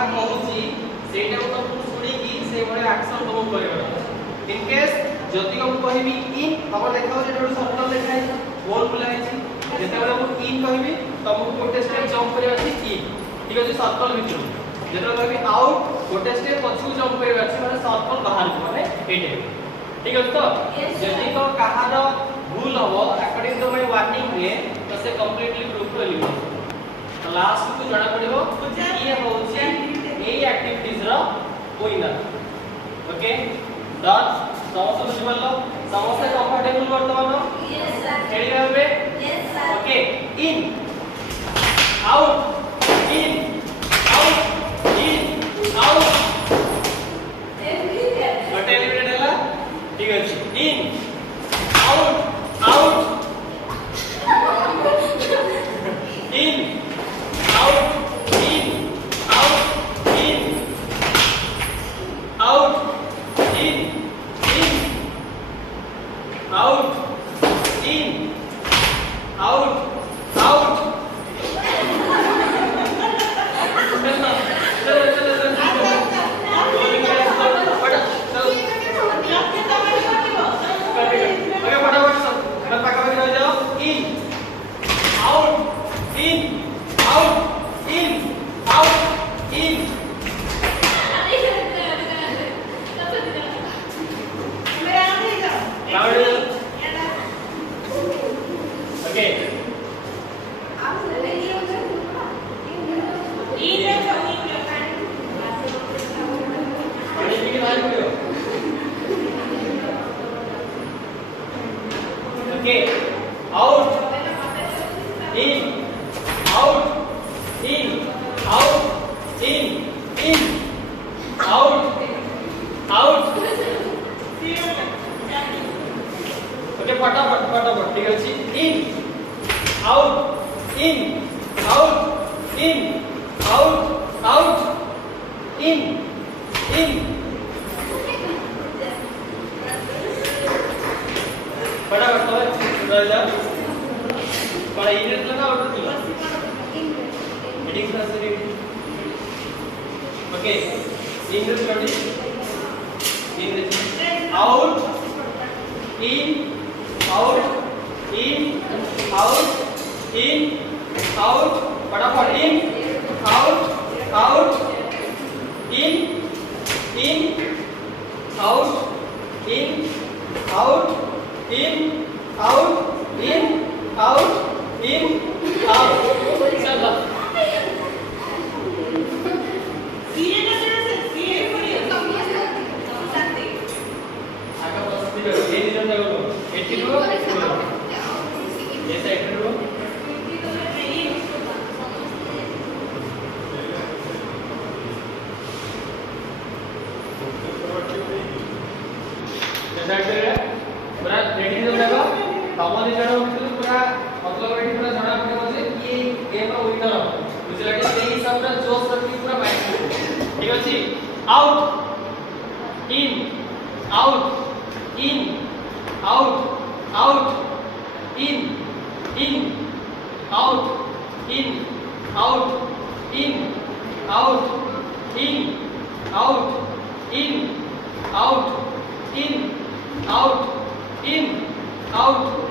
जहाँ कहूँ सेटा को तुम सुनी की से बड़े एक्शन तुम करियो इन केस जदि हम कहबी इन हम देखाउ जे एक सर्कल देखाइ गोल बुलाइ छी जेते बेले हम इन कहबी तुमको गोटे स्टेप जंप करियो अछि इन ठीक अछि सर्कल भितर जेते कहबी आउट गोटे स्टेप पछू जंप करियो अछि माने सर्कल बाहर को माने एटे ठीक अछि तो जदि तो कहार भूल हो अकॉर्डिंग टू माय वार्निंग रे तो से कंप्लीटली प्रूफ करियो लास्ट को जणा पड़िबो ये होछि ए एक्टिविटीज रो विनर ओके डन समस्त बुझिबलो समस्त कंफर्टेबल वर्तमान यस सर खेली होबे yes sir okay in out in out in out eliminate हला ठीक अछि in out out in out in out in out in out in out out फटाफट ठीक अछि in out in out in out out in फटाफट तो रह जा बड़ा इन लगा आउट किया heading facility okay in study in out in out फटाफट in out in out चल पूरा रेडी हो जाएगा तमली जण पूरा मतलब रेडी पूरा जणा पड़े जे ये गेम रो विनर बुझला के सेही हिसाब से जोश रखी पूरा मैच ठीक अछि out in out in out out in out in out in out in out in out in out in out